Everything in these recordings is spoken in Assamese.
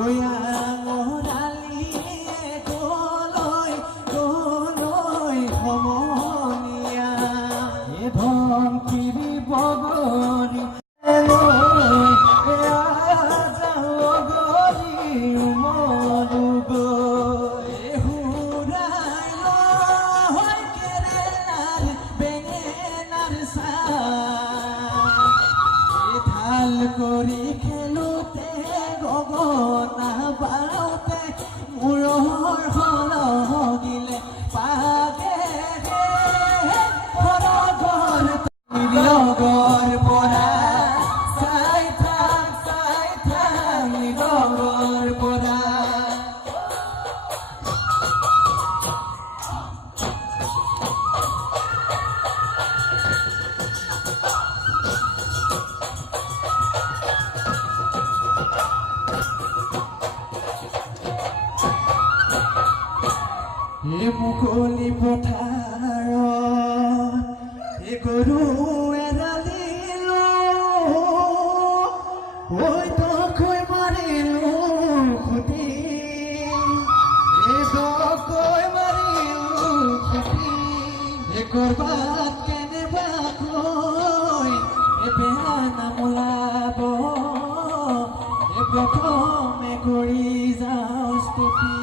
Oh yeah. মুকলি পথাৰত গৰু এৰালিলো ঐ তকৈ মাৰিলো খুটি তকৈ মাৰিলো খুটি কৰবাত কেনেবাকৈ বেয়া নাম ওলাব প্ৰথমে কৰি যাওঁ স্তুতি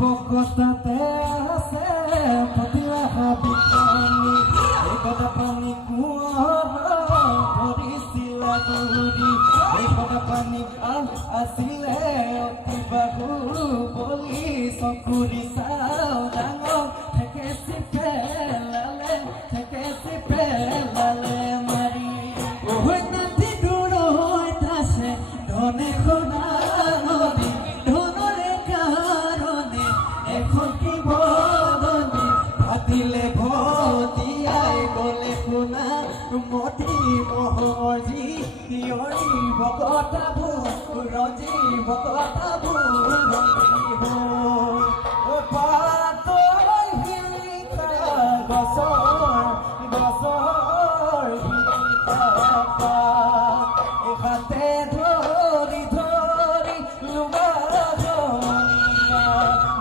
বকতাতে আছে পতিলা বিকনি একতা পানী ধৰিছিলা দৌৰি একতা পানী আছিলে অতি বাহু বলি চকুৰি চাওঁ ডাঙৰ ঠেকেচি পেলালে মাৰি নাতি দূৰৈত আছে ধনে খোনা নদী দিলে ভতিয়াই গলে শুনা মতি মহজি তিয়ৰি বকতাবোৰ ৰজি বকতাবোৰ ৰজিব পাতৰ হিলিকা গছৰ এখাতে ধৰি লুগা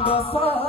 গছৰ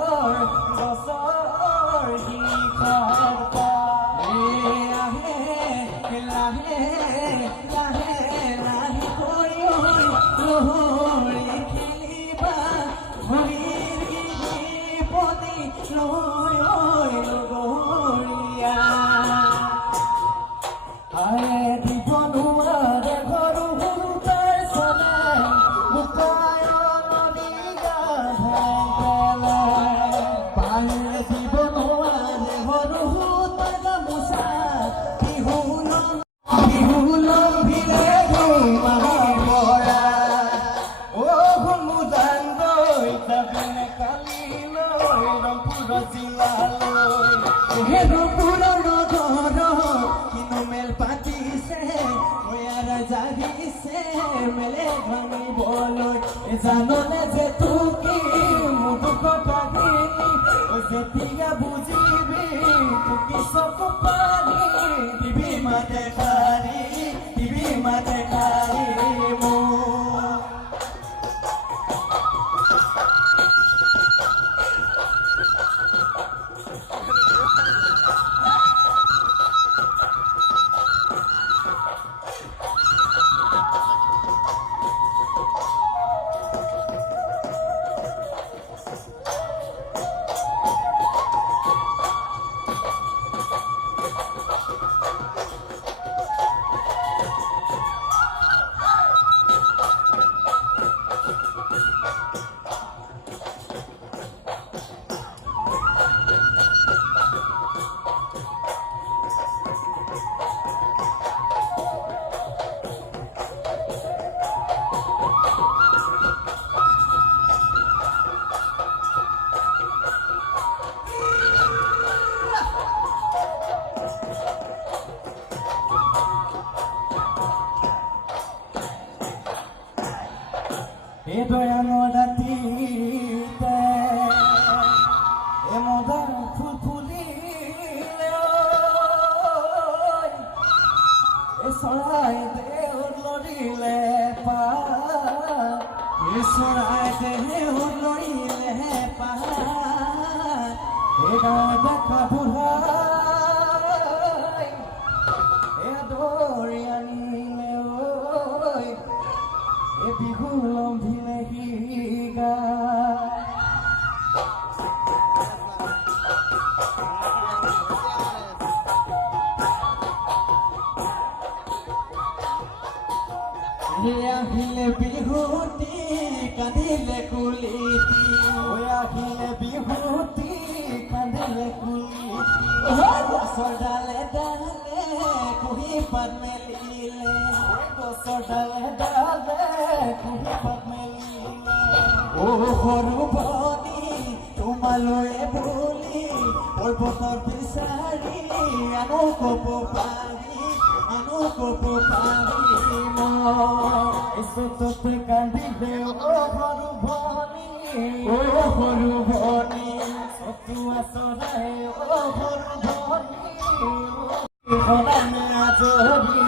জাননে যে তুকি মুখ কাহিনী যেতিয়া বুজিবি তুকি চকু পানী দিবি মাতে কাৰি দয়ানো ৰাতিতে মদাৰ ফুল ফুলিলে চৰাই দেউৰ লৰিলে চৰাই দেউৰ লৰিলে দেখা বুঢ়াই দৌৰি আনিলে বিহু লম্ভিলে গা আহিলে বিহুতি কান্দিলে কুলিতি আহিলে বিহুতি কান্দিলে কুলিতি গছৰ ডালে পাত মেলিলে গছৰ ডালে ডালে কুঁহিপাত মেলিলে অ সৰু ভনী তোমালৈ বুলি পৰ্বতৰ বিচাৰি আনো কব পাৰি মই চততে কান্দিলে অ সৰু ভনী চতুৱা চৰাই অ সৰু ভনী সদায় আজৰি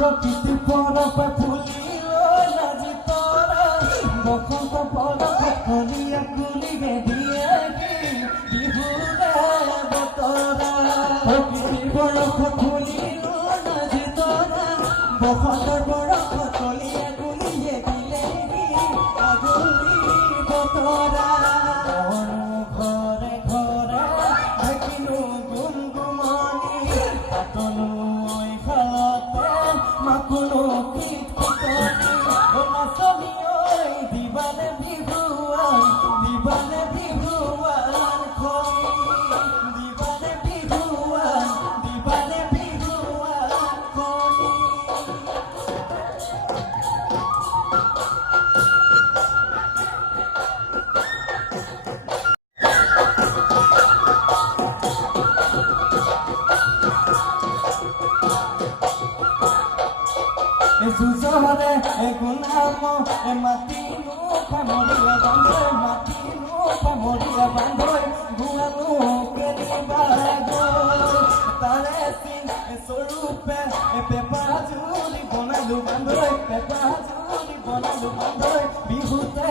প্রকৃতি পরবে ফুলিল নাজি তোরা বসন্ত পরবে কলিয়া কুলিবে দিয়ে বিহুরে বতরা প্রকৃতি পরবে ফুলিল নাজি তোরা বসন্ত পরবে কলিয়া কুলিবে দিলে আগুলি বতরা ঘরে ঘরে দেখিলো গুনগুমনি পাতলো মাকুলো কিট কিটনি ও নাচনি ওই দিবানে বিহুয়ান খনি দিবানে বিহুয়ান খনি Suzore gunamo matinu pamoria bandoi matinu pamoria bandoi guanu keribago tare sin sorupe pepa juli bonalu bandoi pepa juli bonalu বান্ধৈ বিহুতে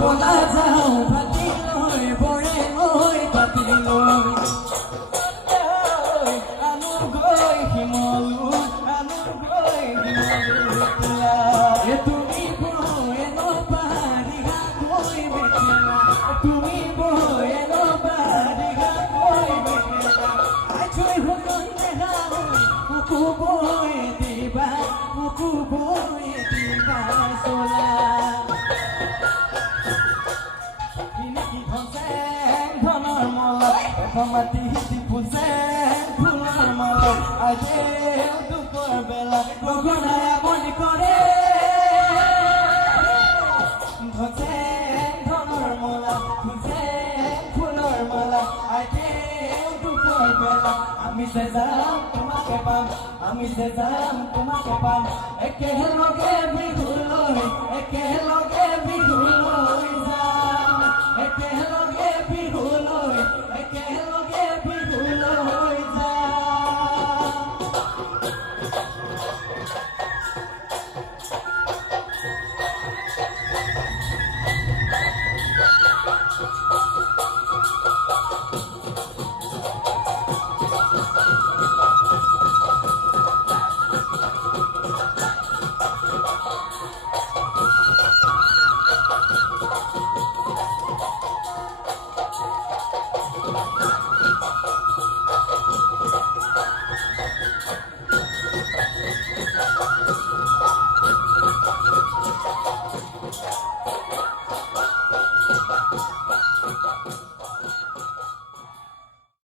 বলা যাও পাতিলৈ বৰে লৈ পাতিলৈ আনো গৈ শিমলু আনো গৈ শিমলু তুমি বৈ নপাৰিবা গৈ বেঠেলা তুমি বৈ নপাৰিবা গৈ বেঠেলা আজৈ শুকন দেহা মোকো বৈ দিবা চোলা ধনৰ মলা মাটি পুজে ফুলৰ মালা আজি দুপৰ বেলা গগনাই আমনি কৰে ভজে ধনৰ মলা পুজে ফুলৰ মালা আজি দুপৰ বেলা আমি যে যাম তোমাকে পাম আমি যে যাম তোমাকে পাম একেলগে বিহুলৈ যাম একেলগে